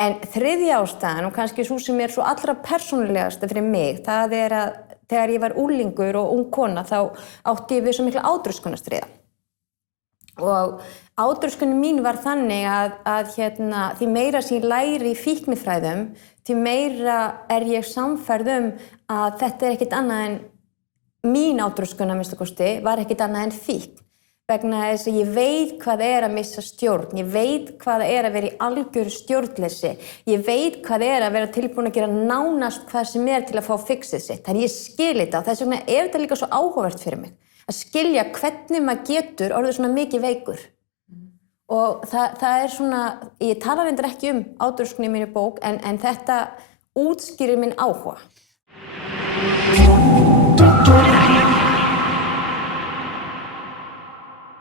En þriðja ástæðan, og kannski sú sem svo allra persónulegasta fyrir mig, það að þegar ég var unglingur og ung kona, þá átti ég við svo mikla átröskun að stríða. Og átröskunin mín var þannig að því meira sem ég læri í fíknifræðum, því meira ég sannfærð að þetta ekkert annað en mín átröskun að minnsta kosti, var ekkert annað en fíkn. Vegna þess að ég veit hvað að missa stjórn, ég veit hvað að vera í algjöru stjórnleysi, ég veit hvað að vera tilbúin að gera nánast hvað sem til að fá fixið sitt. Þannig ég skil þetta og þess vegna þetta líka svo áhugavert fyrir mig, að skilja hvernig maður getur orðið svona mikið veikur. Og það svona, ég tala reyndar ekki átröskun í minni bók, en þetta útskýrir minn áhuga.